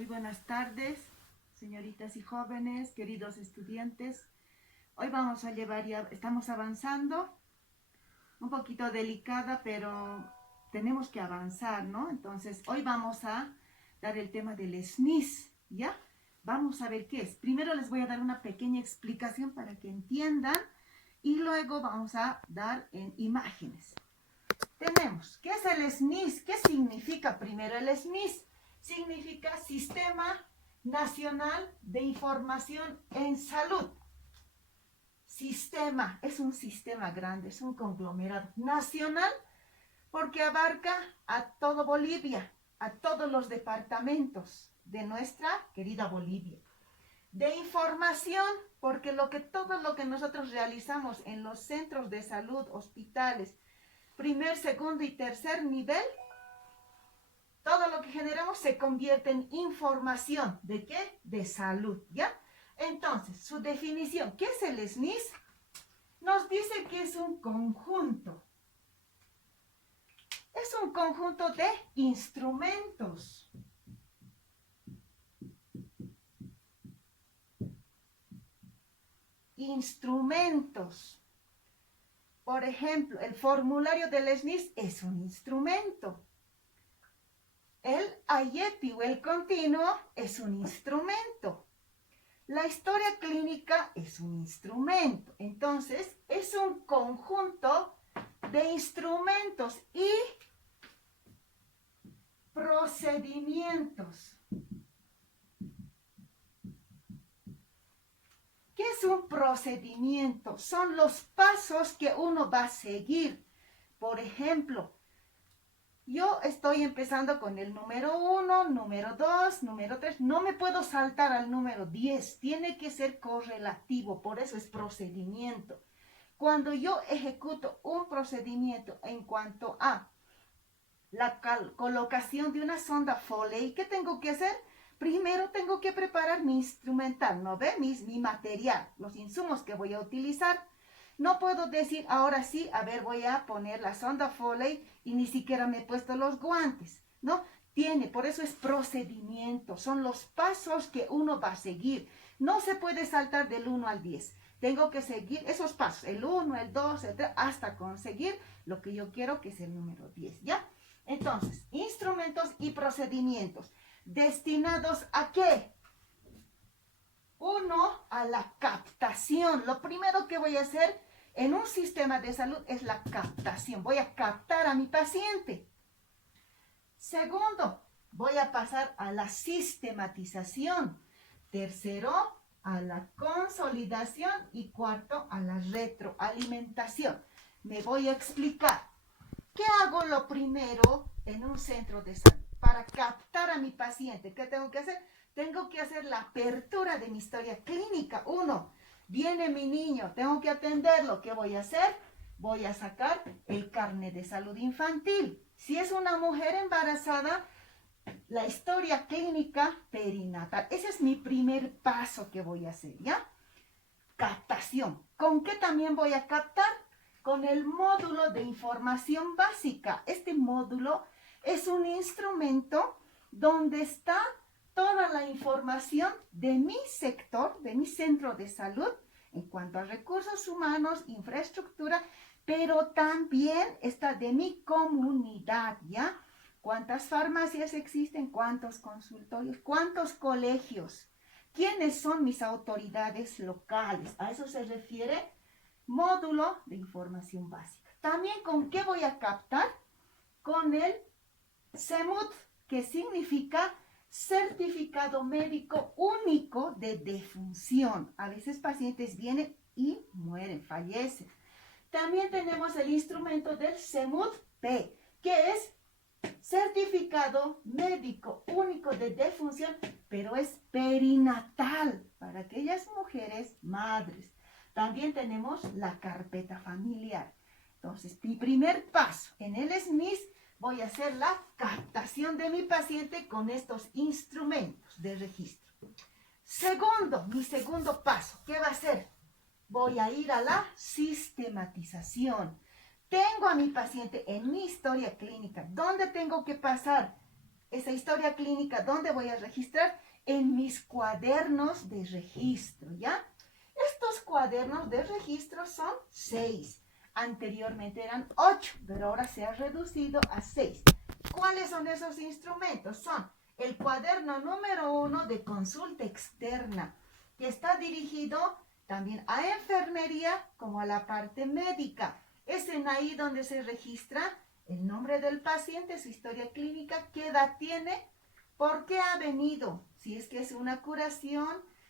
Muy buenas tardes, señoritas y jóvenes, queridos estudiantes. Hoy vamos a llevar ya, estamos avanzando, un poquito delicada, pero tenemos que avanzar, ¿no? Entonces, hoy vamos a dar el tema del SNIS, ¿ya? Vamos a ver qué es. Primero les voy a dar una pequeña explicación para que entiendan y luego vamos a dar en imágenes. Tenemos, ¿qué es el SNIS? ¿Qué significa primero el SNIS? Significa Sistema Nacional de Información en Salud. Sistema, es un sistema grande, es un conglomerado nacional porque abarca a todo Bolivia, a todos los departamentos de nuestra querida Bolivia. De información, porque todo lo que nosotros realizamos en los centros de salud, hospitales, primer, segundo y tercer nivel, todo lo que generamos se convierte en información. ¿De qué? De salud, ¿ya? Entonces, su definición, ¿qué es el SNIS? Nos dice que es un conjunto. Es un conjunto de instrumentos. Instrumentos. Por ejemplo, el formulario del SNIS es un instrumento. El IEPI o el continuo es un instrumento. La historia clínica es un instrumento. Entonces, es un conjunto de instrumentos y procedimientos. ¿Qué es un procedimiento? Son los pasos que uno va a seguir. Por ejemplo, yo estoy empezando con el número 1, número 2, número 3. No me puedo saltar al número 10. Tiene que ser correlativo, por eso es procedimiento. Cuando yo ejecuto un procedimiento en cuanto a la colocación de una sonda Foley, ¿qué tengo que hacer? Primero tengo que preparar mi instrumental, ¿no ve? Mi material, los insumos que voy a utilizar. No puedo decir, ahora sí, a ver, voy a poner la sonda Foley y ni siquiera me he puesto los guantes, ¿no? Por eso es procedimiento, son los pasos que uno va a seguir. No se puede saltar del 1 al 10. Tengo que seguir esos pasos, el 1, el 2, el 3, hasta conseguir lo que yo quiero, que es el número 10, ¿ya? Entonces, instrumentos y procedimientos. ¿Destinados a qué? Uno, a la captación. Lo primero que voy a hacer en un sistema de salud es la captación. Voy a captar a mi paciente. Segundo, voy a pasar a la sistematización. Tercero, a la consolidación. Y cuarto, a la retroalimentación. Me voy a explicar. ¿Qué hago lo primero en un centro de salud? Para captar a mi paciente, ¿qué tengo que hacer? Tengo que hacer la apertura de mi historia clínica. Uno, viene mi niño, tengo que atenderlo. ¿Qué voy a hacer? Voy a sacar el carnet de salud infantil. Si es una mujer embarazada, la historia clínica perinatal. Ese es mi primer paso que voy a hacer, ¿ya? Captación. ¿Con qué también voy a captar? Con el módulo de información básica. Este módulo es un instrumento donde está toda la información de mi sector, de mi centro de salud, en cuanto a recursos humanos, infraestructura, pero también está de mi comunidad, ¿ya? ¿Cuántas farmacias existen? ¿Cuántos consultorios? ¿Cuántos colegios? ¿Quiénes son mis autoridades locales? A eso se refiere módulo de información básica. También, ¿con qué voy a captar? Con el CEMUT, que significa Certificado Médico Único de Defunción. A veces pacientes vienen y mueren, fallecen. También tenemos el instrumento del CEMUT-P, que es Certificado Médico Único de Defunción, pero es perinatal para aquellas mujeres madres. También tenemos la carpeta familiar. Entonces, mi primer paso en el SNIS, voy a hacer la captación de mi paciente con estos instrumentos de registro. Segundo, mi segundo paso, ¿qué va a hacer? Voy a ir a la sistematización. Tengo a mi paciente en mi historia clínica. ¿Dónde tengo que pasar? esa historia clínica, ¿dónde voy a registrar? En mis cuadernos de registro, ¿ya? Estos cuadernos de registro son 6. Anteriormente eran 8, pero ahora se ha reducido a 6. ¿Cuáles son esos instrumentos? Son el cuaderno número 1 de consulta externa, que está dirigido también a enfermería como a la parte médica. Es en ahí donde se registra el nombre del paciente, su historia clínica, qué edad tiene, por qué ha venido, si es que es una curación,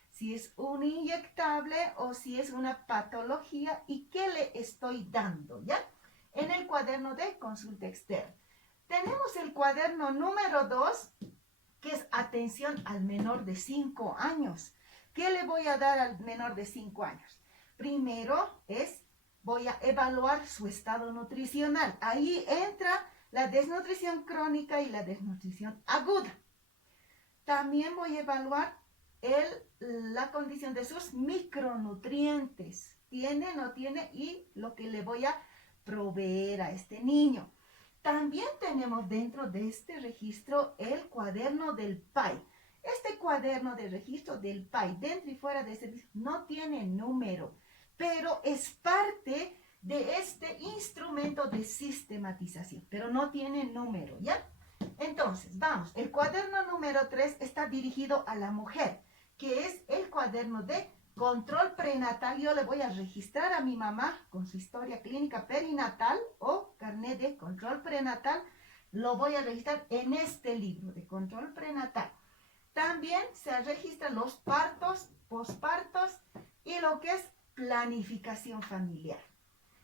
si es un inyectable o si es una patología y qué le estoy dando, ¿ya? En el cuaderno de consulta externa. Tenemos el cuaderno número 2, que es atención al menor de 5 años. ¿Qué le voy a dar al menor de 5 años? Primero voy a evaluar su estado nutricional. Ahí entra la desnutrición crónica y la desnutrición aguda. También voy a evaluar la condición de sus micronutrientes. ¿Tiene, no tiene? Y lo que le voy a proveer a este niño. También tenemos dentro de este registro el cuaderno del PAI. Este cuaderno de registro del PAI, dentro y fuera de este, no tiene número, pero es parte de este instrumento de sistematización, pero no tiene número, ¿ya? Entonces, vamos, el cuaderno número 3 está dirigido a la mujer, que es el cuaderno de control prenatal. Yo le voy a registrar a mi mamá con su historia clínica perinatal o carnet de control prenatal. Lo voy a registrar en este libro de control prenatal. También se registran los partos, pospartos y lo que es planificación familiar.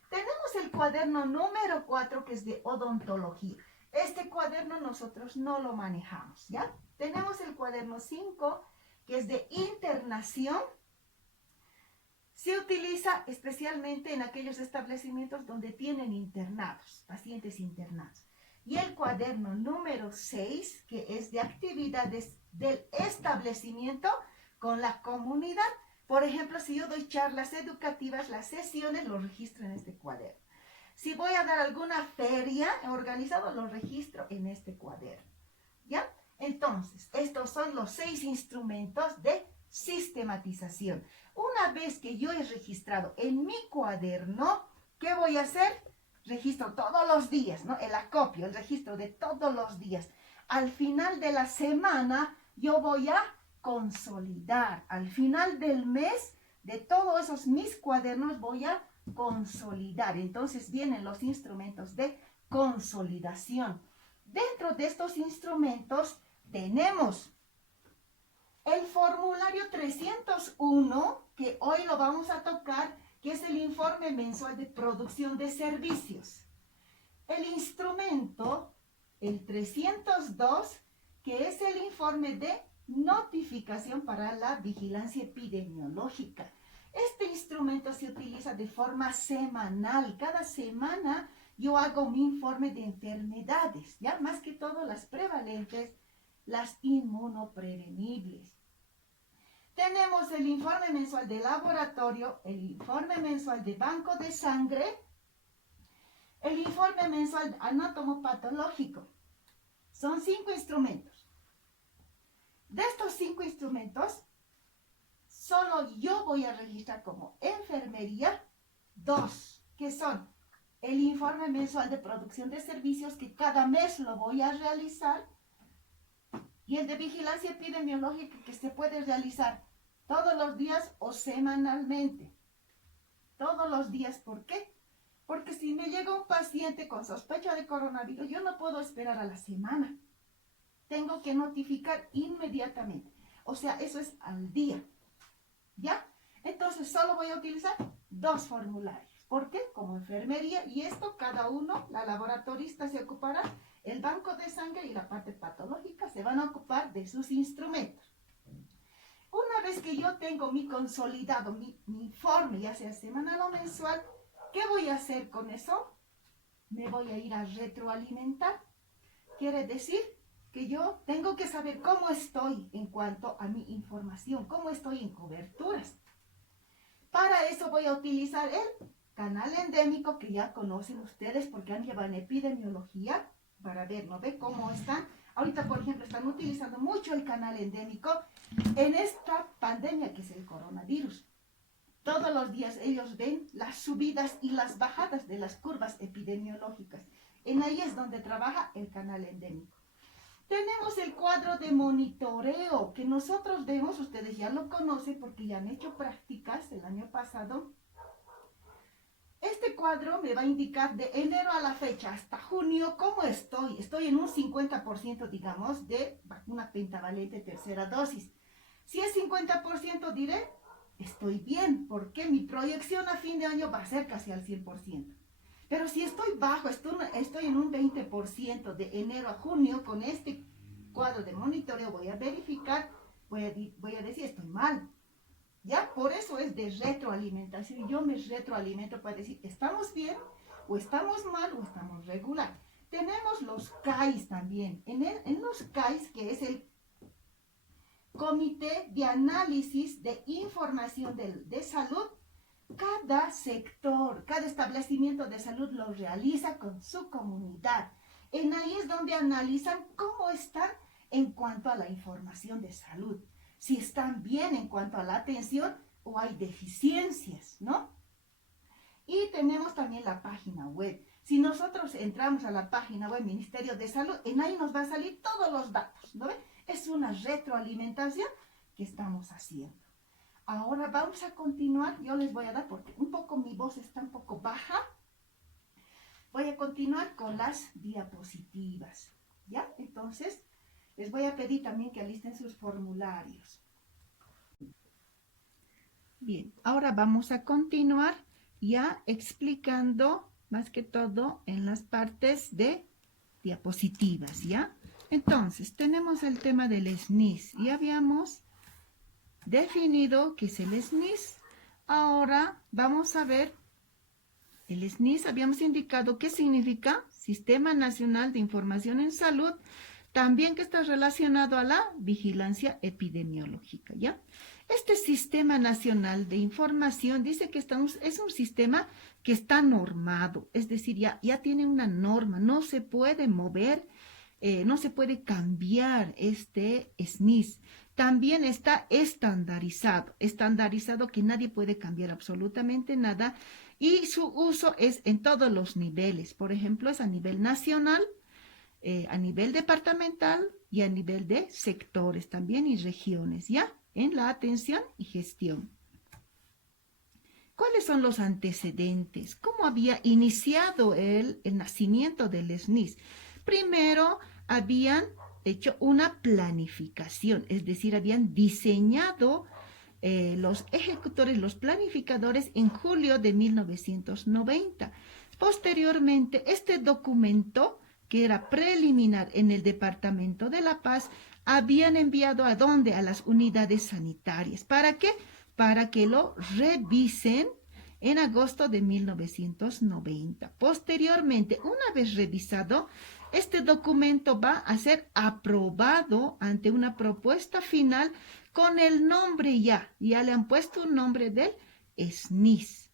Tenemos el cuaderno número 4, que es de odontología. Este cuaderno nosotros no lo manejamos, ¿ya? Tenemos el cuaderno 5, que es de internación. Se utiliza especialmente en aquellos establecimientos donde tienen internados, pacientes internados. Y el cuaderno número 6, que es de actividades del establecimiento con la comunidad. Por ejemplo, si yo doy charlas educativas, las sesiones lo registro en este cuaderno. Si voy a dar alguna feria organizada, lo registro en este cuaderno, ¿ya? Entonces, estos son los 6 instrumentos de sistematización. Una vez que yo he registrado en mi cuaderno, ¿qué voy a hacer? Registro todos los días, ¿no? El acopio, el registro de todos los días. Al final de la semana, yo voy a consolidar. Al final del mes, de todos esos mis cuadernos, voy a consolidar. Entonces vienen los instrumentos de consolidación. Dentro de estos instrumentos tenemos el formulario 301, que hoy lo vamos a tocar, que es el informe mensual de producción de servicios. El instrumento, el 302, que es el informe de notificación para la vigilancia epidemiológica. Este instrumento se utiliza de forma semanal. Cada semana yo hago mi informe de enfermedades, ya más que todo las prevalentes, las inmunoprevenibles. Tenemos el informe mensual de laboratorio, el informe mensual de banco de sangre, el informe mensual anatomopatológico. Son 5 instrumentos. De estos 5 instrumentos, solo yo voy a registrar como enfermería 2, que son el informe mensual de producción de servicios, que cada mes lo voy a realizar, y el de vigilancia epidemiológica, que se puede realizar todos los días o semanalmente. Todos los días, ¿por qué? Porque si me llega un paciente con sospecha de coronavirus, yo no puedo esperar a la semana. Tengo que notificar inmediatamente. O sea, eso es al día. ¿Ya? Entonces, solo voy a utilizar 2 formularios. ¿Por qué? Como enfermería, y esto cada uno, la laboratorista se ocupará, el banco de sangre y la parte patológica se van a ocupar de sus instrumentos. Una vez que yo tengo mi consolidado, mi informe, ya sea semanal o mensual, ¿qué voy a hacer con eso? Me voy a ir a retroalimentar. Quiere decir que yo tengo que saber cómo estoy en cuanto a mi información, cómo estoy en coberturas. Para eso voy a utilizar el canal endémico, que ya conocen ustedes porque han llevado en epidemiología, para ver, ¿no ve cómo están Ahorita, por ejemplo, están utilizando mucho el canal endémico en esta pandemia que es el coronavirus. Todos los días ellos ven las subidas y las bajadas de las curvas epidemiológicas. En ahí es donde trabaja el canal endémico. Tenemos el cuadro de monitoreo que nosotros vemos, ustedes ya lo conocen porque ya han hecho prácticas el año pasado. Este cuadro me va a indicar de enero a la fecha hasta junio cómo estoy. Estoy en un 50%, digamos, de vacuna pentavalente tercera dosis. Si es 50%, diré, estoy bien, porque mi proyección a fin de año va a ser casi al 100%. Pero si estoy bajo, estoy en un 20% de enero a junio, con este cuadro de monitoreo voy a verificar, voy a decir, estoy mal. ¿Ya? Por eso es de retroalimentación. Yo me retroalimento para decir, ¿estamos bien? ¿O estamos mal? ¿O estamos regular? Tenemos los CAIs también. En los CAIs, que es el Comité de Análisis de Información de Salud, cada sector, cada establecimiento de salud lo realiza con su comunidad. En ahí es donde analizan cómo están en cuanto a la información de salud. Si están bien en cuanto a la atención o hay deficiencias, ¿no? Y tenemos también la página web. Si nosotros entramos a la página web Ministerio de Salud, en ahí nos va a salir todos los datos, ¿no ven? Es una retroalimentación que estamos haciendo. Ahora vamos a continuar, yo les voy a dar, porque un poco mi voz está un poco baja, voy a continuar con las diapositivas, ¿ya? Entonces, les voy a pedir también que alisten sus formularios. Bien, ahora vamos a continuar ya explicando más que todo en las partes de diapositivas, ¿ya? Entonces, tenemos el tema del SNIS. Ya habíamos definido qué es el SNIS. Ahora vamos a ver el SNIS. Habíamos indicado qué significa Sistema Nacional de Información en Salud, también que está relacionado a la vigilancia epidemiológica, ¿ya? Este Sistema Nacional de Información dice que es un sistema que está normado, es decir, ya tiene una norma, no se puede mover, no se puede cambiar este SNIS. También está estandarizado que nadie puede cambiar absolutamente nada y su uso es en todos los niveles. Por ejemplo, es a nivel nacional, a nivel departamental y a nivel de sectores también y regiones, ¿ya? En la atención y gestión. ¿Cuáles son los antecedentes? ¿Cómo había iniciado el nacimiento del SNIS? Primero, habían hecho una planificación, es decir, habían diseñado los ejecutores, los planificadores en julio de 1990. Posteriormente, este documento, que era preliminar en el Departamento de La Paz, habían enviado ¿a dónde? A las unidades sanitarias. ¿Para qué? Para que lo revisen en agosto de 1990. Posteriormente, una vez revisado, este documento va a ser aprobado ante una propuesta final con el nombre ya le han puesto un nombre del SNIS.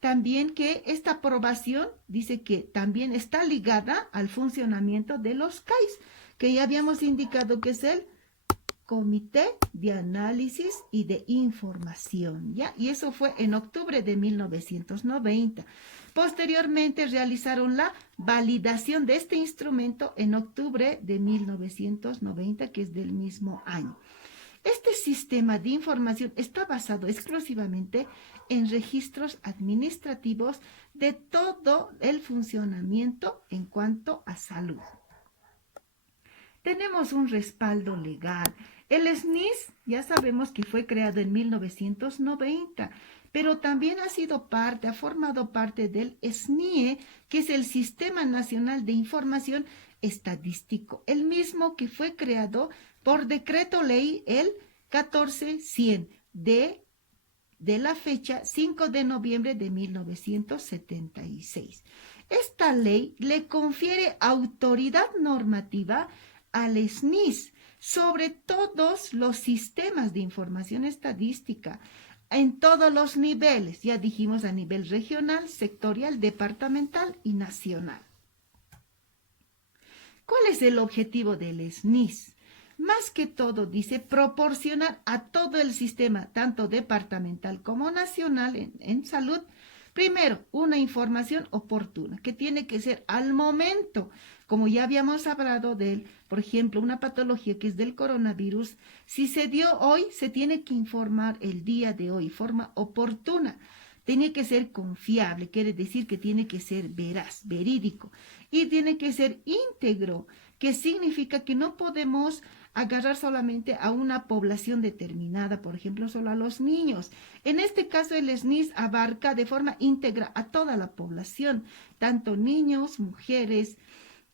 También que esta aprobación dice que también está ligada al funcionamiento de los CAIs, que ya habíamos indicado que es el Comité de Análisis y de Información, ¿ya? Y eso fue en octubre de 1990. Posteriormente realizaron la validación de este instrumento en octubre de 1990, que es del mismo año. Este sistema de información está basado exclusivamente en registros administrativos de todo el funcionamiento en cuanto a salud. Tenemos un respaldo legal. El SNIS ya sabemos que fue creado en 1990, pero también ha formado parte del SNIE, que es el Sistema Nacional de Información Estadístico, el mismo que fue creado por decreto ley el 14100 de la fecha 5 de noviembre de 1976. Esta ley le confiere autoridad normativa al SNIS sobre todos los sistemas de información estadística en todos los niveles, ya dijimos a nivel regional, sectorial, departamental y nacional. ¿Cuál es el objetivo del SNIS? Más que todo, dice, proporcionar a todo el sistema, tanto departamental como nacional en salud, primero, una información oportuna, que tiene que ser al momento, como ya habíamos hablado de él, por ejemplo, una patología que es del coronavirus, si se dio hoy, se tiene que informar el día de hoy, forma oportuna. Tiene que ser confiable, quiere decir que tiene que ser veraz, verídico, y tiene que ser íntegro, que significa que no podemos agarrar solamente a una población determinada, por ejemplo, solo a los niños. En este caso, el SNIS abarca de forma íntegra a toda la población, tanto niños, mujeres,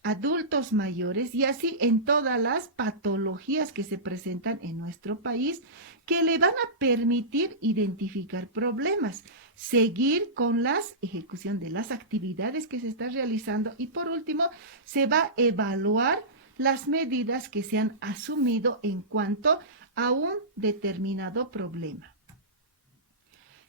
adultos mayores y así en todas las patologías que se presentan en nuestro país que le van a permitir identificar problemas, seguir con la ejecución de las actividades que se están realizando y por último se va a evaluar las medidas que se han asumido en cuanto a un determinado problema.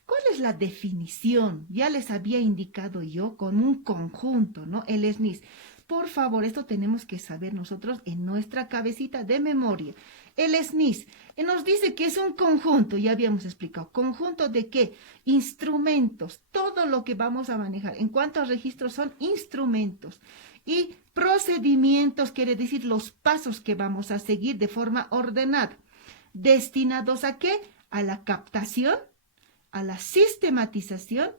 ¿Cuál es la definición? Ya les había indicado yo con un conjunto, ¿no? El SNIS. Por favor, esto tenemos que saber nosotros en nuestra cabecita de memoria. El SNIS nos dice que es un conjunto, ya habíamos explicado. ¿Conjunto de qué? Instrumentos, todo lo que vamos a manejar. En cuanto a registros, son instrumentos. Y procedimientos, quiere decir los pasos que vamos a seguir de forma ordenada. ¿Destinados a qué? A la captación, a la sistematización,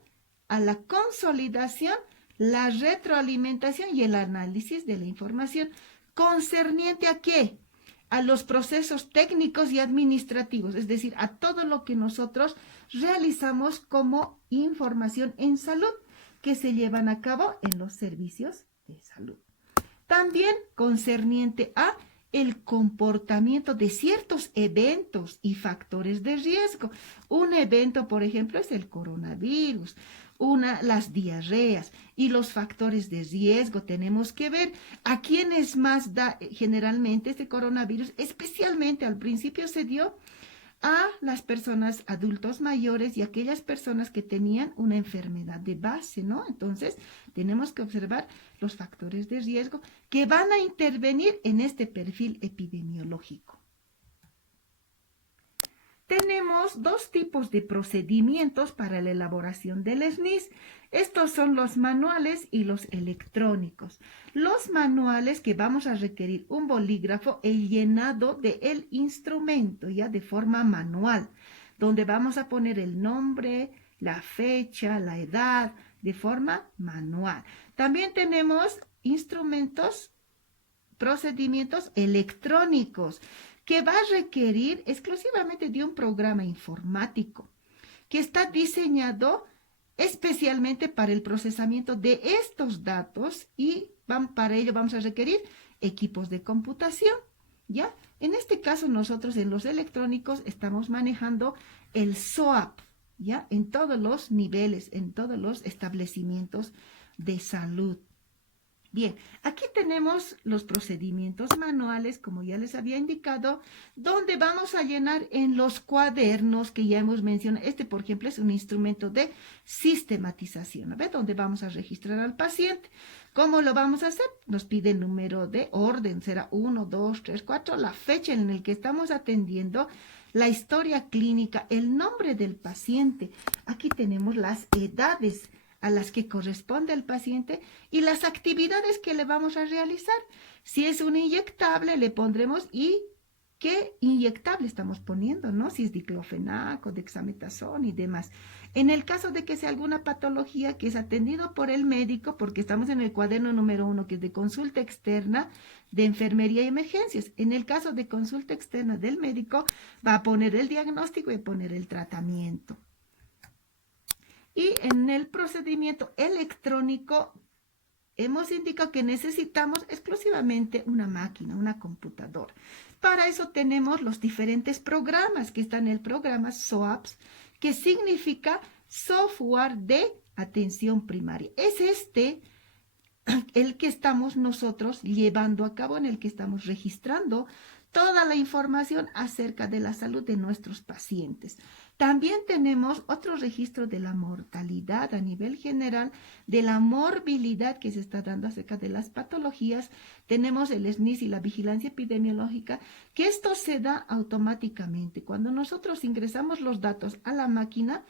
a la consolidación, la retroalimentación y el análisis de la información. ¿Concerniente a qué? A los procesos técnicos y administrativos, es decir, a todo lo que nosotros realizamos como información en salud que se llevan a cabo en los servicios de salud. También concerniente a el comportamiento de ciertos eventos y factores de riesgo. Un evento, por ejemplo, es el coronavirus, las diarreas y los factores de riesgo. Tenemos que ver a quiénes más da generalmente este coronavirus, especialmente al principio se dio a las personas adultos mayores y aquellas personas que tenían una enfermedad de base, ¿no? Entonces, tenemos que observar los factores de riesgo que van a intervenir en este perfil epidemiológico. Tenemos dos tipos de procedimientos para la elaboración del SNIS. Estos son los manuales y los electrónicos. Los manuales que vamos a requerir un bolígrafo, el llenado del instrumento, ya de forma manual, donde vamos a poner el nombre, la fecha, la edad, de forma manual. También tenemos procedimientos electrónicos, que va a requerir exclusivamente de un programa informático que está diseñado especialmente para el procesamiento de estos datos y para ello vamos a requerir equipos de computación, ¿ya? En este caso nosotros en los electrónicos estamos manejando el SOAP, ¿ya? En todos los niveles, en todos los establecimientos de salud. Bien, aquí tenemos los procedimientos manuales, como ya les había indicado, donde vamos a llenar en los cuadernos que ya hemos mencionado. Este, por ejemplo, es un instrumento de sistematización, ¿ves? Donde vamos a registrar al paciente. ¿Cómo lo vamos a hacer? Nos pide el número de orden, será 1, 2, 3, 4, la fecha en la que estamos atendiendo, la historia clínica, el nombre del paciente. Aquí tenemos las edades a las que corresponde el paciente y las actividades que le vamos a realizar. Si es un inyectable, le pondremos y qué inyectable estamos poniendo, ¿no? Si es diclofenaco, dexametasona y demás. En el caso de que sea alguna patología que es atendido por el médico, porque estamos en el cuaderno número 1, que es de consulta externa de enfermería y emergencias. En el caso de consulta externa del médico, va a poner el diagnóstico y poner el tratamiento. Y en el procedimiento electrónico hemos indicado que necesitamos exclusivamente una máquina, una computadora. Para eso tenemos los diferentes programas que están en el programa SOAPS, que significa Software de Atención Primaria. Es el que estamos nosotros llevando a cabo, en el que estamos registrando toda la información acerca de la salud de nuestros pacientes. También tenemos otro registro de la mortalidad a nivel general, de la morbilidad que se está dando acerca de las patologías. Tenemos el SNIS y la vigilancia epidemiológica, que esto se da automáticamente. Cuando nosotros ingresamos los datos a la máquina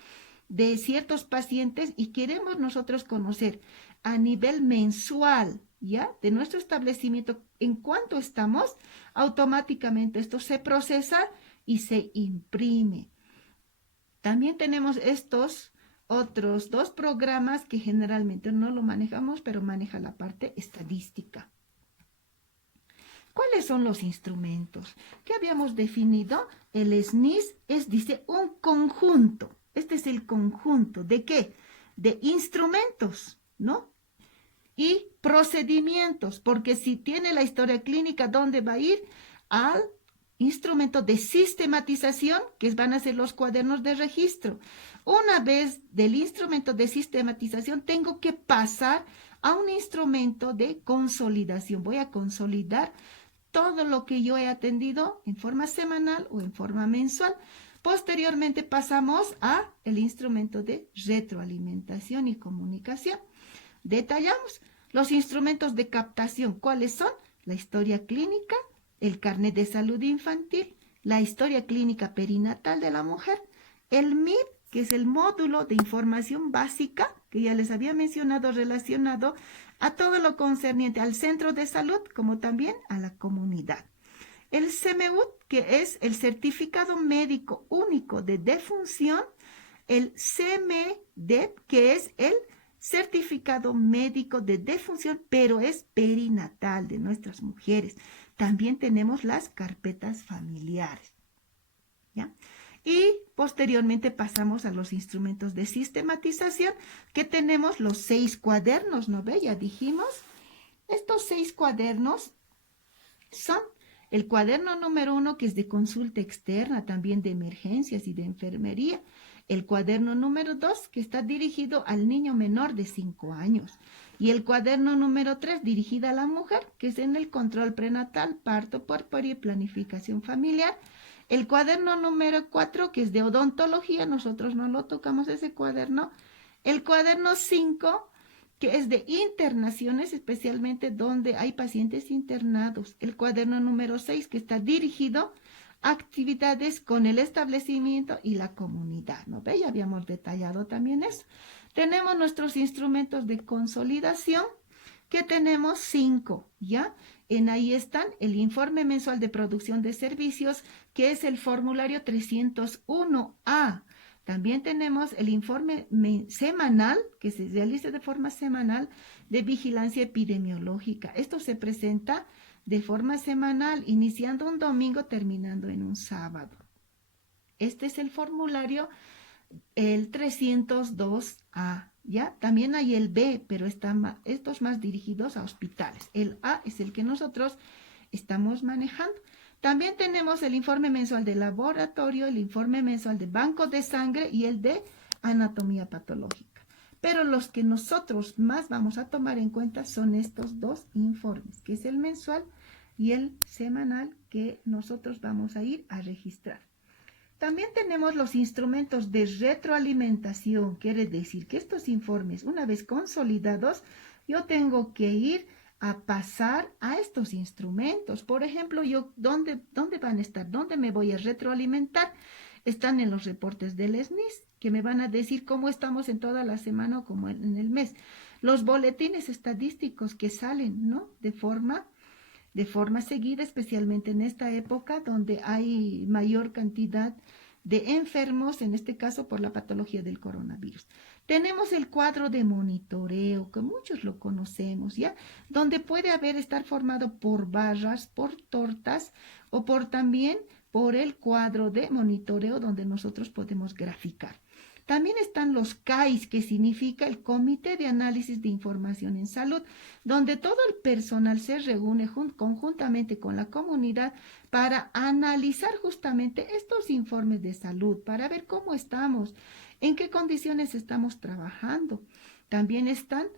de ciertos pacientes y queremos nosotros conocer a nivel mensual, ¿ya? De nuestro establecimiento, en cuánto estamos, automáticamente esto se procesa y se imprime. También tenemos estos otros dos programas que generalmente no lo manejamos, pero maneja la parte estadística. ¿Cuáles son los instrumentos? ¿Qué habíamos definido? El SNIS dice, un conjunto. Este es el conjunto. ¿De qué? De instrumentos, ¿no? Y procedimientos, porque si tiene la historia clínica, ¿dónde va a ir? Al instrumento de sistematización, que van a ser los cuadernos de registro. Una vez del instrumento de sistematización, tengo que pasar a un instrumento de consolidación. Voy a consolidar todo lo que yo he atendido en forma semanal o en forma mensual. Posteriormente pasamos a el instrumento de retroalimentación y comunicación. Detallamos los instrumentos de captación. ¿Cuáles son? La historia clínica, el carnet de salud infantil, la historia clínica perinatal de la mujer, el MIB, que es el módulo de información básica, que ya les había mencionado, relacionado a todo lo concerniente al centro de salud, como también a la comunidad. El CMUT, que es el certificado médico único de defunción, el CMDEP, que es el certificado médico de defunción, pero es perinatal de nuestras mujeres. También tenemos las carpetas familiares, ¿ya? Y posteriormente pasamos a los instrumentos de sistematización, que tenemos los 6 cuadernos, ¿no ve? Ya dijimos, estos 6 cuadernos son el cuaderno número 1, que es de consulta externa, también de emergencias y de enfermería. El cuaderno número 2, que está dirigido al niño menor de 5 años. Y el cuaderno número 3, dirigido a la mujer, que es en el control prenatal, parto, puerperio y planificación familiar. El cuaderno número 4, que es de odontología, nosotros no lo tocamos ese cuaderno. El cuaderno 5, que es de internaciones, especialmente donde hay pacientes internados. El cuaderno número 6, que está dirigido a actividades con el establecimiento y la comunidad, ¿no ve? Ya habíamos detallado también eso. Tenemos nuestros instrumentos de consolidación, que tenemos 5, ¿ya? Ahí están el informe mensual de producción de servicios, que es el formulario 301A. También tenemos el informe semanal, que se realiza de forma semanal, de vigilancia epidemiológica. Esto se presenta de forma semanal, iniciando un domingo, terminando en un sábado. Este es el formulario, el 302A, ¿ya? También hay el B, pero estos más dirigidos a hospitales. El A es el que nosotros estamos manejando. También tenemos el informe mensual de laboratorio, el informe mensual de banco de sangre y el de anatomía patológica. Pero los que nosotros más vamos a tomar en cuenta son estos dos informes, que es el mensual y el semanal, que nosotros vamos a ir a registrar. También tenemos los instrumentos de retroalimentación. Quiere decir que estos informes, una vez consolidados, yo tengo que ir a pasar a estos instrumentos. Por ejemplo, ¿dónde van a estar? ¿Dónde me voy a retroalimentar? Están en los reportes del SNIS, que me van a decir cómo estamos en toda la semana o como en el mes. Los boletines estadísticos que salen, ¿no? De forma seguida, especialmente en esta época donde hay mayor cantidad de enfermos, en este caso por la patología del coronavirus. Tenemos el cuadro de monitoreo, que muchos lo conocemos, ¿ya? Donde puede estar formado por barras, por tortas o también por el cuadro de monitoreo, donde nosotros podemos graficar. También están los CAIS, que significa el Comité de Análisis de Información en Salud, donde todo el personal se reúne conjuntamente con la comunidad para analizar justamente estos informes de salud, para ver cómo estamos, en qué condiciones estamos trabajando. También están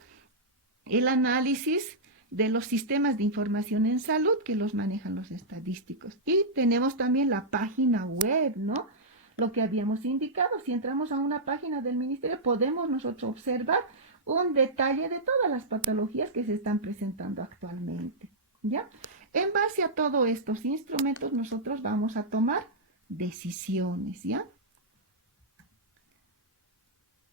el análisis de los sistemas de información en salud que los manejan los estadísticos. Y tenemos también la página web, ¿no? Lo que habíamos indicado, si entramos a una página del ministerio, podemos nosotros observar un detalle de todas las patologías que se están presentando actualmente, ¿ya? En base a todos estos instrumentos, nosotros vamos a tomar decisiones, ¿ya?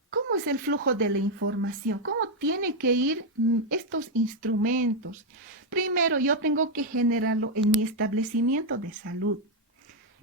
¿Cómo es el flujo de la información? ¿Cómo tienen que ir estos instrumentos? Primero, yo tengo que generarlo en mi establecimiento de salud.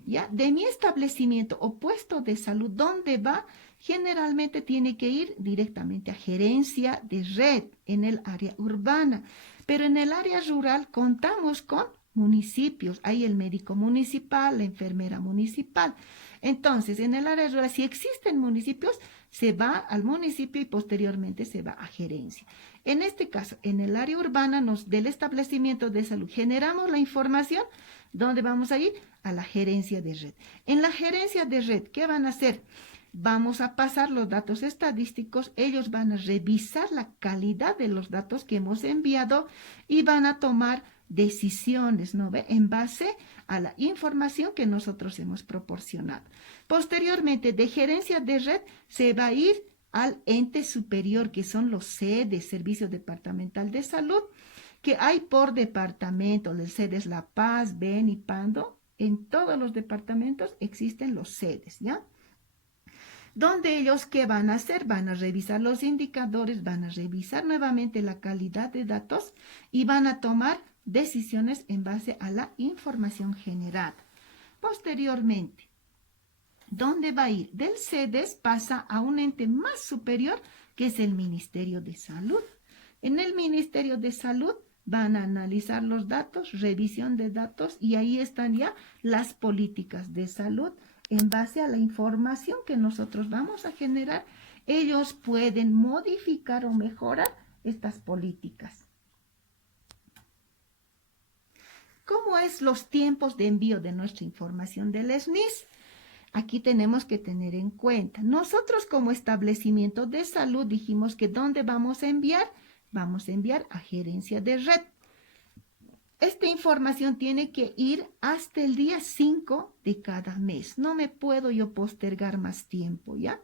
¿Ya? De mi establecimiento o puesto de salud, ¿dónde va? Generalmente tiene que ir directamente a gerencia de red en el área urbana, pero en el área rural contamos con municipios, hay el médico municipal, la enfermera municipal. Entonces, en el área rural, si existen municipios, se va al municipio y posteriormente se va a gerencia. En este caso, en el área urbana del establecimiento de salud, generamos la información. ¿Dónde vamos a ir? A la gerencia de red. En la gerencia de red, ¿qué van a hacer? Vamos a pasar los datos estadísticos, ellos van a revisar la calidad de los datos que hemos enviado y van a tomar decisiones, ¿no ve? En base a la información que nosotros hemos proporcionado. Posteriormente, de gerencia de red se va a ir al ente superior, que son los sedes, Servicio Departamental de Salud, que hay por departamento. El sedes La Paz, Beni, Pando. En todos los departamentos existen los sedes, ¿ya? Donde ellos, ¿qué van a hacer? Van a revisar los indicadores, van a revisar nuevamente la calidad de datos y van a tomar decisiones en base a la información generada. Posteriormente, ¿dónde va a ir? Del sedes pasa a un ente más superior, que es el Ministerio de Salud. En el Ministerio de Salud van a analizar los datos, revisión de datos, y ahí están ya las políticas de salud. En base a la información que nosotros vamos a generar, ellos pueden modificar o mejorar estas políticas. ¿Cómo es los tiempos de envío de nuestra información del SNIS? Aquí tenemos que tener en cuenta. Nosotros como establecimiento de salud dijimos que ¿dónde vamos a enviar? Vamos a enviar a gerencia de red. Esta información tiene que ir hasta el día 5 de cada mes. No me puedo yo postergar más tiempo, ¿ya?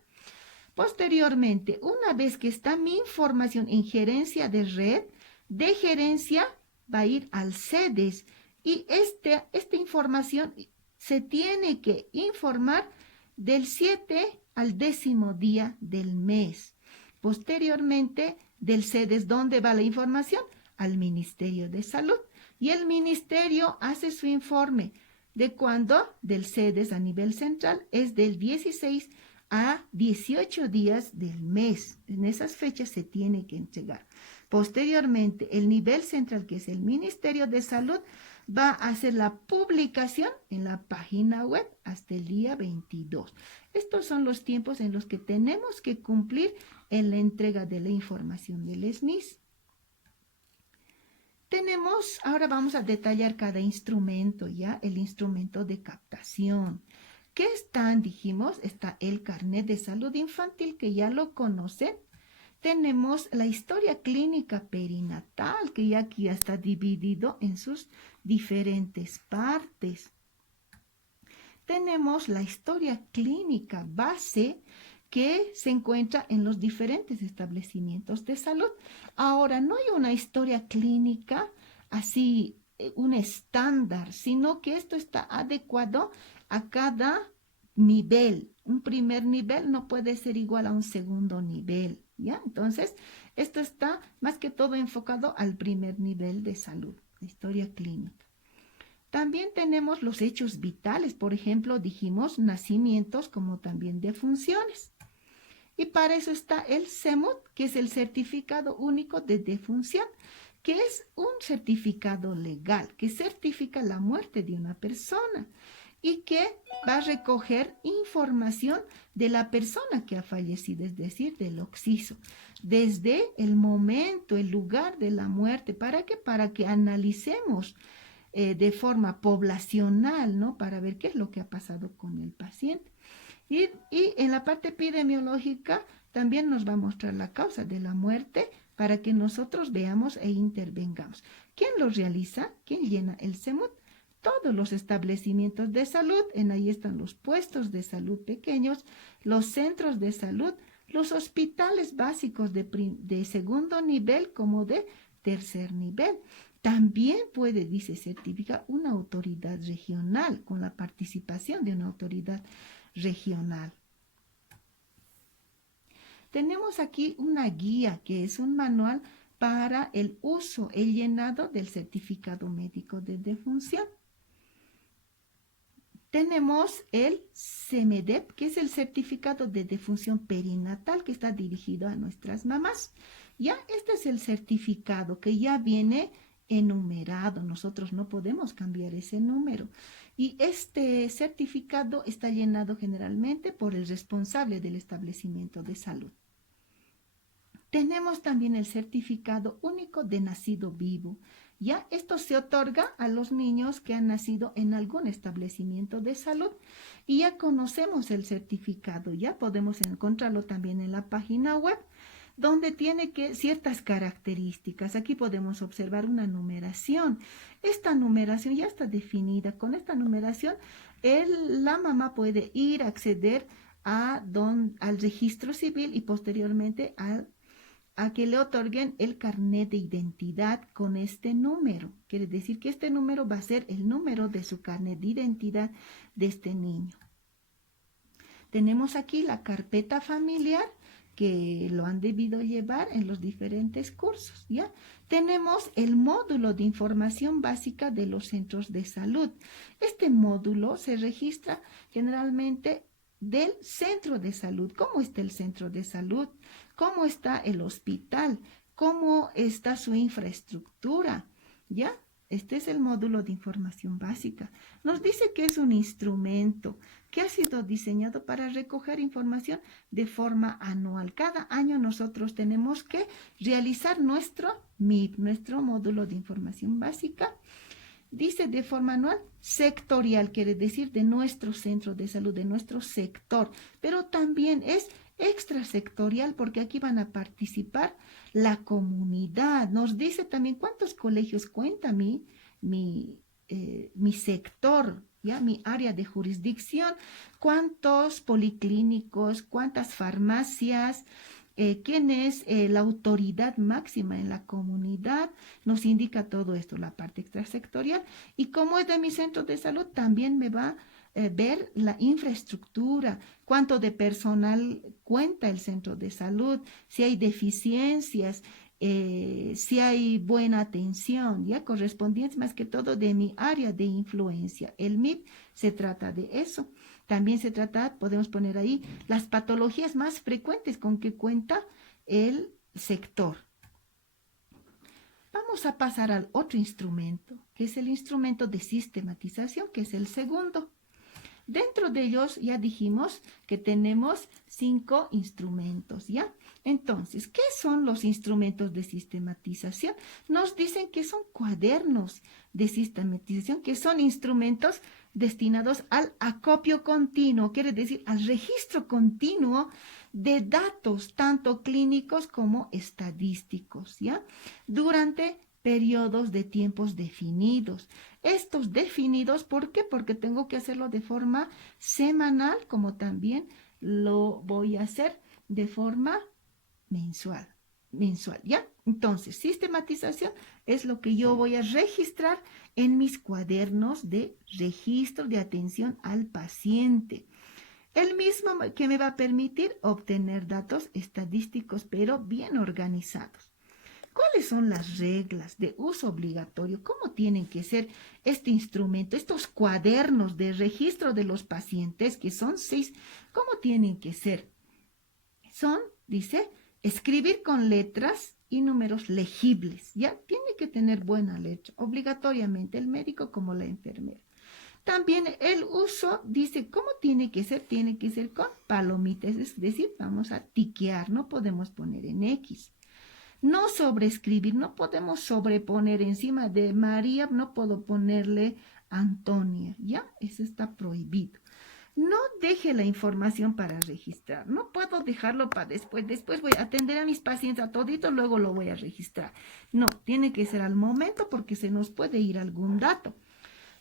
Posteriormente, una vez que está mi información en gerencia de red, de gerencia va a ir al sedes y esta información se tiene que informar del 7 al 10º día del mes. Posteriormente, del sedes, ¿dónde va la información? Al Ministerio de Salud. Y el ministerio hace su informe de cuándo, del sedes a nivel central, es del 16 a 18 días del mes. En esas fechas se tiene que entregar. Posteriormente, el nivel central, que es el Ministerio de Salud, va a hacer la publicación en la página web hasta el día 22. Estos son los tiempos en los que tenemos que cumplir en la entrega de la información del SNIS. Ahora vamos a detallar cada instrumento, ¿ya? El instrumento de captación. ¿Qué están? Dijimos, está el carnet de salud infantil, que ya lo conocen. Tenemos la historia clínica perinatal, que ya aquí está dividido en sus diferentes partes. Tenemos la historia clínica base, que se encuentra en los diferentes establecimientos de salud. Ahora, no hay una historia clínica así, un estándar, sino que esto está adecuado a cada nivel. Un primer nivel no puede ser igual a un segundo nivel, ¿ya? Entonces, esto está más que todo enfocado al primer nivel de salud, la historia clínica. También tenemos los hechos vitales, por ejemplo, dijimos nacimientos como también defunciones. Y para eso está el CEMUT, que es el Certificado Único de Defunción, que es un certificado legal que certifica la muerte de una persona y que va a recoger información de la persona que ha fallecido, es decir, del occiso, desde el momento, el lugar de la muerte. ¿Para qué? Para que analicemos de forma poblacional, ¿no? Para ver qué es lo que ha pasado con el paciente. Y en la parte epidemiológica también nos va a mostrar la causa de la muerte para que nosotros veamos e intervengamos. ¿Quién lo realiza? ¿Quién llena el CEMUT? Todos los establecimientos de salud, ahí están los puestos de salud pequeños, los centros de salud, los hospitales básicos de segundo nivel como de tercer nivel. También puede, dice, certificar una autoridad regional con la participación de una autoridad regional. Tenemos aquí una guía que es un manual para el uso, el llenado del certificado médico de defunción. Tenemos el CEMEDEP, que es el certificado de defunción perinatal que está dirigido a nuestras mamás. Ya, este es el certificado que ya viene enumerado. Nosotros no podemos cambiar ese número. Y este certificado está llenado generalmente por el responsable del establecimiento de salud. Tenemos también el certificado único de nacido vivo. Ya esto se otorga a los niños que han nacido en algún establecimiento de salud. Y ya conocemos el certificado, ya podemos encontrarlo también en la página web, donde tiene ciertas características. Aquí podemos observar una numeración. Esta numeración ya está definida. Con esta numeración, la mamá puede ir a acceder al registro civil y posteriormente a que le otorguen el carnet de identidad con este número. Quiere decir que este número va a ser el número de su carnet de identidad de este niño. Tenemos aquí la carpeta familiar que lo han debido llevar en los diferentes cursos, ¿ya? Tenemos el módulo de información básica de los centros de salud. Este módulo se registra generalmente del centro de salud. ¿Cómo está el centro de salud? ¿Cómo está el hospital? ¿Cómo está su infraestructura? ¿Ya? Este es el módulo de información básica. Nos dice que es un instrumento que ha sido diseñado para recoger información de forma anual. Cada año nosotros tenemos que realizar nuestro MIB, nuestro módulo de información básica. Dice de forma anual, sectorial, quiere decir de nuestro centro de salud, de nuestro sector, pero también es extrasectorial porque aquí van a participar la comunidad. Nos dice también cuántos colegios cuenta mi sector, ¿ya? Mi área de jurisdicción, cuántos policlínicos, cuántas farmacias, quién es la autoridad máxima en la comunidad, nos indica todo esto, la parte extrasectorial. Y como es de mi centro de salud, también me va a ver la infraestructura, cuánto de personal cuenta el centro de salud, si hay deficiencias, si hay buena atención, ya correspondientes más que todo de mi área de influencia. El MIP se trata de eso. También se trata, podemos poner ahí, las patologías más frecuentes con que cuenta el sector. Vamos a pasar al otro instrumento, que es el instrumento de sistematización, que es el segundo. Dentro de ellos ya dijimos que tenemos 5 instrumentos, ¿ya? Entonces, ¿qué son los instrumentos de sistematización? Nos dicen que son cuadernos de sistematización, que son instrumentos destinados al acopio continuo, quiere decir al registro continuo de datos, tanto clínicos como estadísticos, ¿ya? Durante periodos de tiempos definidos. Estos definidos, ¿por qué? Porque tengo que hacerlo de forma semanal, como también lo voy a hacer de forma mensual, ¿ya? Entonces, sistematización es lo que yo voy a registrar en mis cuadernos de registro de atención al paciente. El mismo que me va a permitir obtener datos estadísticos, pero bien organizados. ¿Cuáles son las reglas de uso obligatorio? ¿Cómo tienen que ser este instrumento, estos cuadernos de registro de los pacientes, que son 6? ¿Cómo tienen que ser? Son, dice, escribir con letras y números legibles. Ya tiene que tener buena letra, obligatoriamente el médico como la enfermera. También el uso, dice, ¿cómo tiene que ser? Tiene que ser con palomitas, es decir, vamos a tiquear, no podemos poner en X. No sobreescribir, no podemos sobreponer encima de María, no puedo ponerle Antonia, ¿ya? Eso está prohibido. No deje la información para registrar. No puedo dejarlo para después. Después voy a atender a mis pacientes a todito, luego lo voy a registrar. No, tiene que ser al momento porque se nos puede ir algún dato.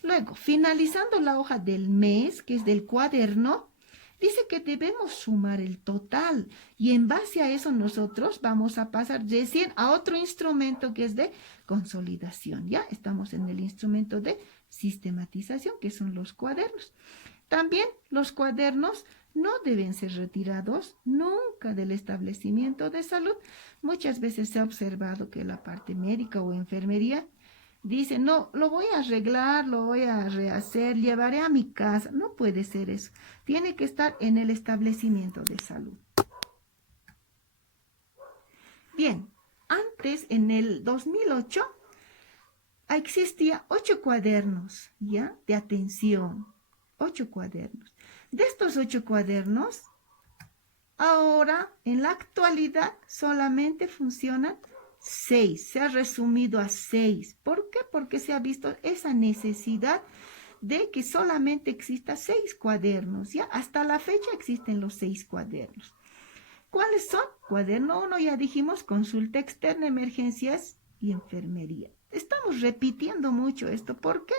Luego, finalizando la hoja del mes, que es del cuaderno, dice que debemos sumar el total y en base a eso nosotros vamos a pasar recién a otro instrumento que es de consolidación. Ya estamos en el instrumento de sistematización, que son los cuadernos. También los cuadernos no deben ser retirados nunca del establecimiento de salud. Muchas veces se ha observado que la parte médica o enfermería dice, no, lo voy a arreglar, lo voy a rehacer, llevaré a mi casa. No puede ser eso. Tiene que estar en el establecimiento de salud. Bien, antes, en el 2008, existía 8 cuadernos, ¿ya? De atención. 8 cuadernos. De estos 8 cuadernos, ahora, en la actualidad, solamente funcionan 6. Se ha resumido a 6. ¿Por qué? Porque se ha visto esa necesidad de que solamente exista 6 cuadernos. ¿Ya? Hasta la fecha existen los 6 cuadernos. ¿Cuáles son? Cuaderno 1, ya dijimos, consulta externa, emergencias y enfermería. Estamos repitiendo mucho esto. ¿Por qué?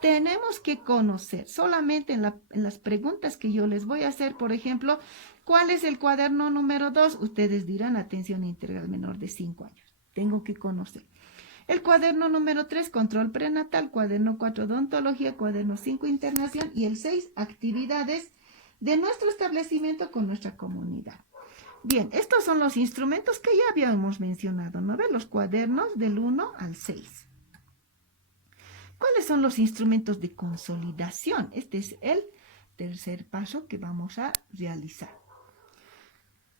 Tenemos que conocer, solamente en las preguntas que yo les voy a hacer, por ejemplo, ¿cuál es el cuaderno número 2? Ustedes dirán atención integral menor de 5 años. Tengo que conocer. El cuaderno número 3, control prenatal, cuaderno 4, odontología, cuaderno 5, internación y el 6, actividades de nuestro establecimiento con nuestra comunidad. Bien, estos son los instrumentos que ya habíamos mencionado, ¿no ven? Los cuadernos del 1 al 6. ¿Cuáles son los instrumentos de consolidación? Este es el tercer paso que vamos a realizar.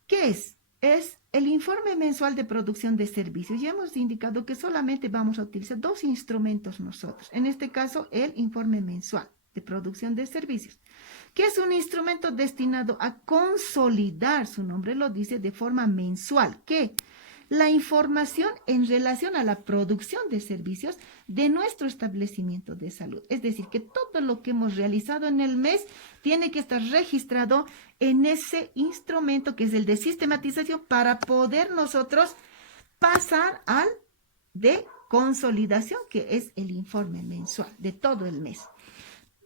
¿Qué es? Es el informe mensual de producción de servicios. Ya hemos indicado que solamente vamos a utilizar 2 instrumentos nosotros. En este caso, el informe mensual de producción de servicios, que es un instrumento destinado a consolidar, su nombre lo dice, de forma mensual, que la información en relación a la producción de servicios de nuestro establecimiento de salud. Es decir, que todo lo que hemos realizado en el mes tiene que estar registrado en ese instrumento que es el de sistematización para poder nosotros pasar al de consolidación, que es el informe mensual de todo el mes.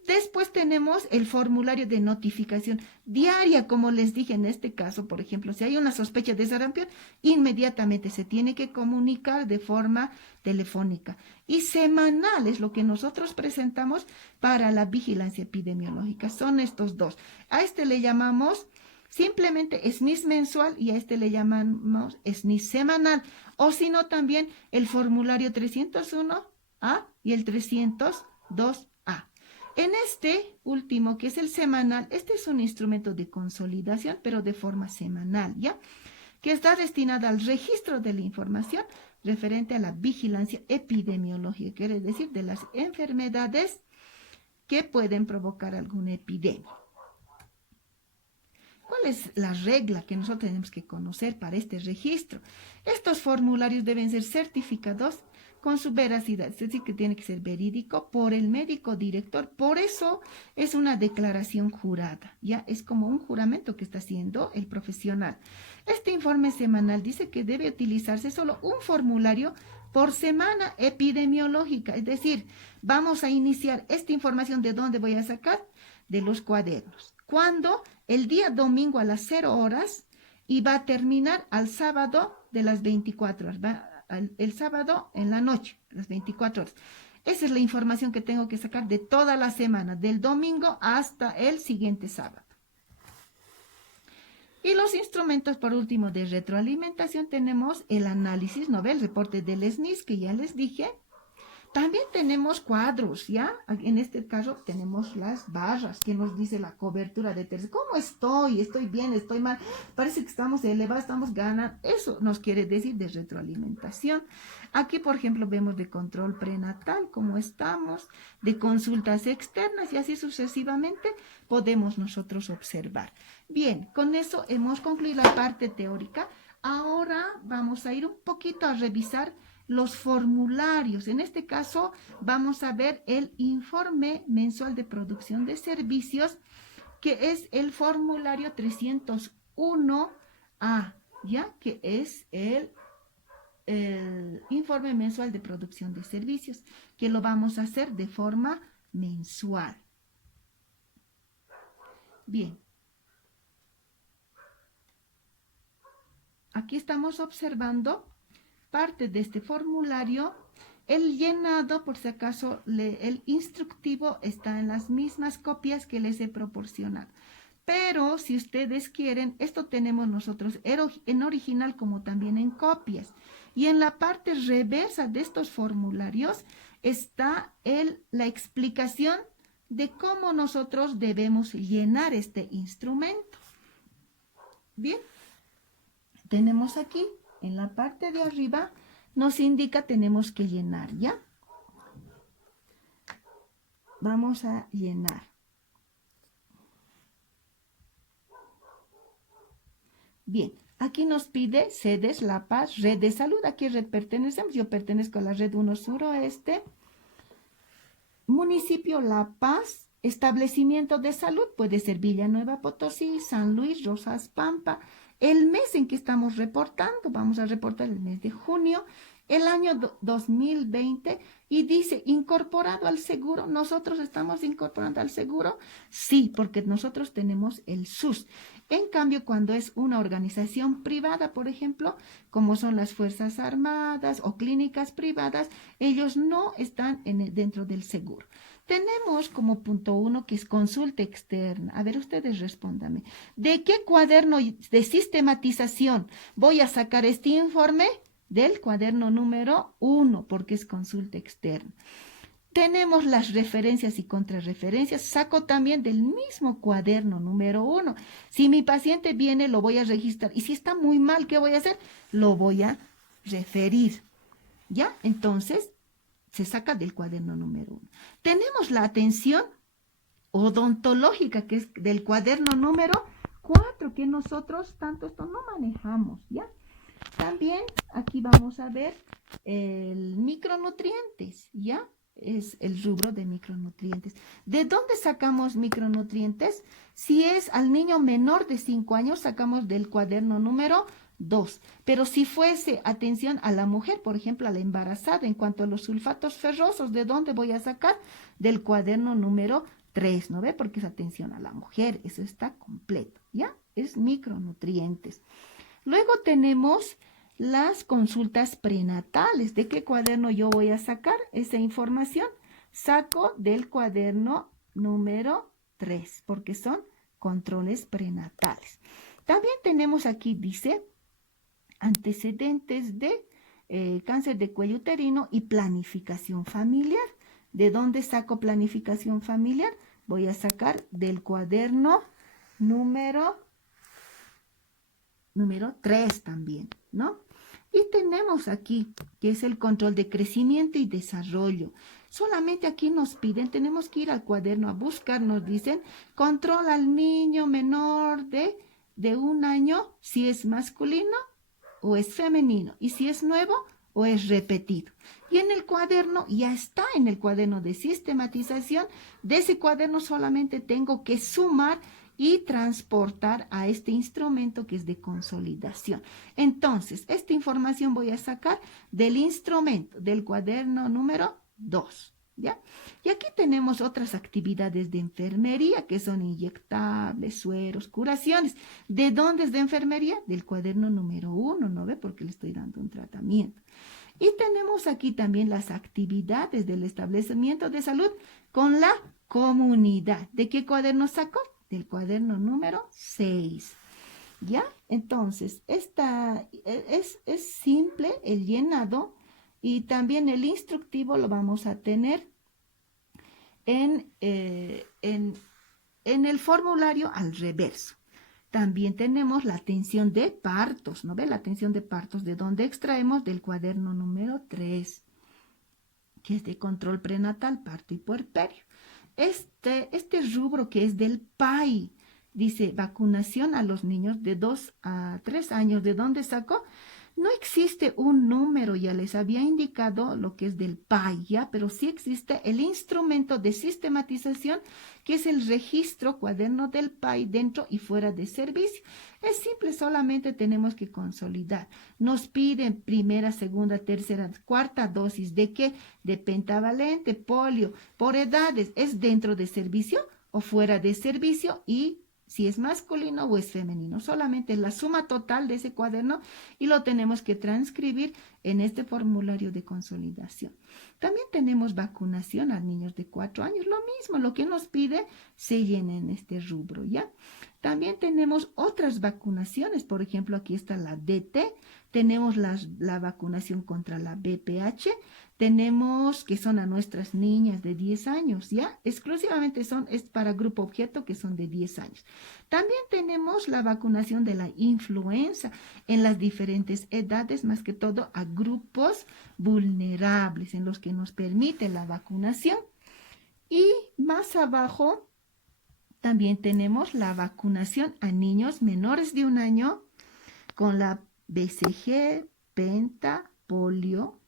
Después tenemos el formulario de notificación diaria, como les dije en este caso, por ejemplo, si hay una sospecha de sarampión, inmediatamente se tiene que comunicar de forma telefónica. Y semanal es lo que nosotros presentamos para la vigilancia epidemiológica. Son estos 2. A este le llamamos simplemente SNIS mensual y a este le llamamos SNIS semanal. O si no, también el formulario 301A y el 302A. En este último, que es el semanal, este es un instrumento de consolidación, pero de forma semanal, ¿ya? Que está destinado al registro de la información referente a la vigilancia epidemiológica, quiere decir, de las enfermedades que pueden provocar alguna epidemia. ¿Cuál es la regla que nosotros tenemos que conocer para este registro? Estos formularios deben ser certificados con su veracidad, es decir, que tiene que ser verídico por el médico director. Por eso es una declaración jurada, ya es como un juramento que está haciendo el profesional. Este informe semanal dice que debe utilizarse solo un formulario por semana epidemiológica, es decir, vamos a iniciar esta información. ¿De dónde voy a sacar? De los cuadernos. ¿Cuándo? El día domingo a las 0 horas y va a terminar al sábado de las 24 horas. El sábado en la noche, las 24 horas. Esa es la información que tengo que sacar de toda la semana, del domingo hasta el siguiente sábado. Y los instrumentos, por último, de retroalimentación, tenemos el análisis, ¿no ve? El reporte del SNIS, que ya les dije. También tenemos cuadros, ¿ya? En este caso tenemos las barras que nos dice la cobertura de tercer. ¿Cómo estoy? ¿Estoy bien? ¿Estoy mal? Parece que estamos elevados, estamos ganando. Eso nos quiere decir de retroalimentación. Aquí, por ejemplo, vemos de control prenatal, cómo estamos, de consultas externas y así sucesivamente podemos nosotros observar. Bien, con eso hemos concluido la parte teórica. Ahora vamos a ir un poquito a revisar los formularios. En este caso vamos a ver el informe mensual de producción de servicios que es el formulario 301A, ¿ya? Que es el informe mensual de producción de servicios, que lo vamos a hacer de forma mensual. Bien. Aquí estamos observando parte de este formulario. El llenado, por si acaso, el instructivo está en las mismas copias que les he proporcionado. Pero si ustedes quieren, esto tenemos nosotros en original como también en copias. Y en la parte reversa de estos formularios está la explicación de cómo nosotros debemos llenar este instrumento. Bien, tenemos aquí en la parte de arriba, nos indica tenemos que llenar, ¿ya? Vamos a llenar. Bien, aquí nos pide sedes, La Paz, red de salud. ¿A qué red pertenecemos? Yo pertenezco a la red 1 Suroeste. Municipio La Paz, establecimiento de salud, puede ser Villanueva Potosí, San Luis, Rosas Pampa. El mes en que estamos reportando, vamos a reportar el mes de junio, el año 2020, y dice incorporado al seguro. ¿Nosotros estamos incorporando al seguro? Sí, porque nosotros tenemos el SUS. En cambio, cuando es una organización privada, por ejemplo, como son las Fuerzas Armadas o clínicas privadas, ellos no están dentro del seguro. Tenemos como punto 1 que es consulta externa. A ver, ustedes respóndanme. ¿De qué cuaderno de sistematización voy a sacar este informe? Del cuaderno número 1, porque es consulta externa. Tenemos las referencias y contrarreferencias. Saco también del mismo cuaderno número 1. Si mi paciente viene, lo voy a registrar. Y si está muy mal, ¿qué voy a hacer? Lo voy a referir. ¿Ya? Entonces, se saca del cuaderno número 1. Tenemos la atención odontológica, que es del cuaderno número 4, que nosotros tanto esto no manejamos, ¿ya? También aquí vamos a ver el micronutrientes, ¿ya? Es el rubro de micronutrientes. ¿De dónde sacamos micronutrientes? Si es al niño menor de 5 años, sacamos del cuaderno número 2. Pero si fuese atención a la mujer, por ejemplo, a la embarazada, en cuanto a los sulfatos ferrosos, ¿de dónde voy a sacar? Del cuaderno número 3, ¿no ve? Porque es atención a la mujer, eso está completo, ¿ya? Es micronutrientes. Luego tenemos las consultas prenatales. ¿De qué cuaderno yo voy a sacar esa información? Saco del cuaderno número 3, porque son controles prenatales. También tenemos aquí, dice, antecedentes de cáncer de cuello uterino y planificación familiar. ¿De dónde saco planificación familiar? Voy a sacar del cuaderno número 3 también, ¿no? Y tenemos aquí, que es el control de crecimiento y desarrollo. Solamente aquí nos piden, tenemos que ir al cuaderno a buscar, nos dicen, control al niño menor de 1 año, si es masculino o es femenino, y si es nuevo o es repetido. Y en el cuaderno, ya está en el cuaderno de sistematización, de ese cuaderno solamente tengo que sumar y transportar a este instrumento que es de consolidación. Entonces, esta información voy a sacar del instrumento, del cuaderno número 2, ¿ya? Y aquí tenemos otras actividades de enfermería que son inyectables, sueros, curaciones. ¿De dónde es de enfermería? Del cuaderno número 1, ¿no ve? Porque le estoy dando un tratamiento. Y tenemos aquí también las actividades del establecimiento de salud con la comunidad. ¿De qué cuaderno sacó? Del cuaderno número 6. ¿Ya? Entonces, esta es simple el llenado y también el instructivo lo vamos a tener en el formulario al reverso. También tenemos la atención de partos, ¿no ve? La atención de partos, ¿de dónde extraemos? Del cuaderno número 3, que es de control prenatal, parto y puerperio. Este rubro que es del PAI, dice vacunación a los niños de 2 a 3 años. ¿De dónde sacó? No existe un número, ya les había indicado lo que es del PAI, ¿ya? Pero sí existe el instrumento de sistematización, que es el registro cuaderno del PAI dentro y fuera de servicio. Es simple, solamente tenemos que consolidar. Nos piden primera, segunda, tercera, cuarta dosis. ¿De qué? De pentavalente, polio, por edades. ¿Es dentro de servicio o fuera de servicio? Y si es masculino o es femenino. Solamente la suma total de ese cuaderno y lo tenemos que transcribir en este formulario de consolidación. También tenemos vacunación a niños de 4 años. Lo mismo, lo que nos pide se llena en este rubro, ¿ya? También tenemos otras vacunaciones. Por ejemplo, aquí está la DT. Tenemos la vacunación contra la BPH. Tenemos que son a nuestras niñas de 10 años, ¿ya? Exclusivamente es para grupo objeto que son de 10 años. También tenemos la vacunación de la influenza en las diferentes edades, más que todo a grupos vulnerables en los que nos permite la vacunación. Y más abajo también tenemos la vacunación a niños menores de 1 año con la BCG, penta, polio,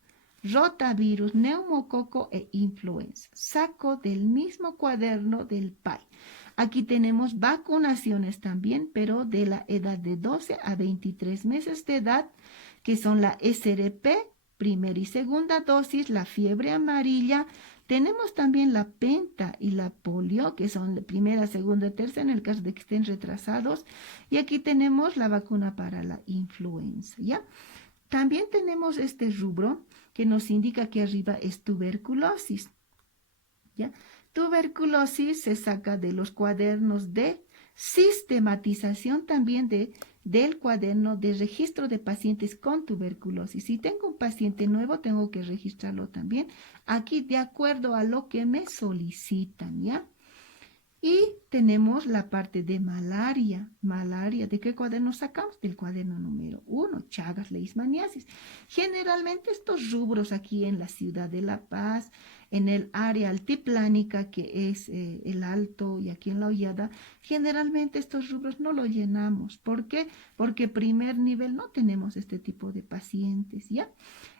rotavirus, neumococo e influenza. Saco del mismo cuaderno del PAI. Aquí tenemos vacunaciones también, pero de la edad de 12 a 23 meses de edad, que son la SRP, primera y segunda dosis, la fiebre amarilla. Tenemos también la penta y la polio, que son la primera, segunda y tercera en el caso de que estén retrasados. Y aquí tenemos la vacuna para la influenza, ¿ya? También tenemos este rubro que nos indica que arriba es tuberculosis, ¿ya? Tuberculosis se saca de los cuadernos de sistematización también del cuaderno de registro de pacientes con tuberculosis. Si tengo un paciente nuevo, tengo que registrarlo también aquí de acuerdo a lo que me solicitan, ¿ya? Y tenemos la parte de malaria. Malaria, ¿de qué cuaderno sacamos? Del cuaderno número 1, Chagas, leishmaniasis. Generalmente estos rubros aquí en la ciudad de La Paz, en el área altiplánica que es el Alto y aquí en La Hollada, generalmente estos rubros no los llenamos. ¿Por qué? Porque primer nivel no tenemos este tipo de pacientes, ¿ya?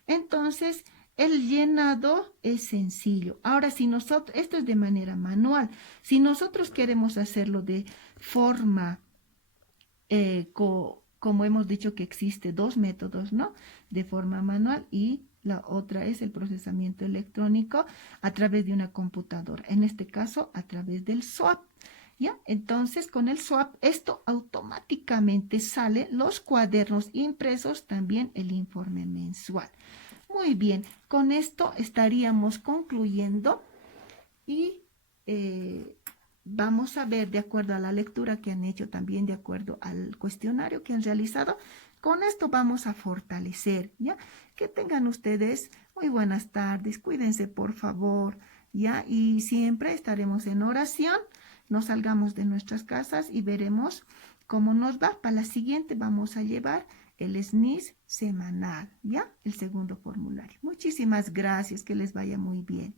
Entonces, el llenado es sencillo. Ahora, si nosotros, esto es de manera manual, si nosotros queremos hacerlo de forma, como hemos dicho que existe 2 métodos, ¿no? De forma manual y la otra es el procesamiento electrónico a través de una computadora. En este caso, a través del SWAP. ¿Ya? Entonces, con el SWAP, esto automáticamente sale los cuadernos impresos, también el informe mensual. Muy bien, con esto estaríamos concluyendo y vamos a ver, de acuerdo a la lectura que han hecho, también de acuerdo al cuestionario que han realizado, con esto vamos a fortalecer, ¿ya? Que tengan ustedes muy buenas tardes, cuídense por favor, ¿ya? Y siempre estaremos en oración, no salgamos de nuestras casas y veremos cómo nos va. Para la siguiente vamos a llevar el SNIS semanal, ¿ya? El segundo formulario. Muchísimas gracias, que les vaya muy bien.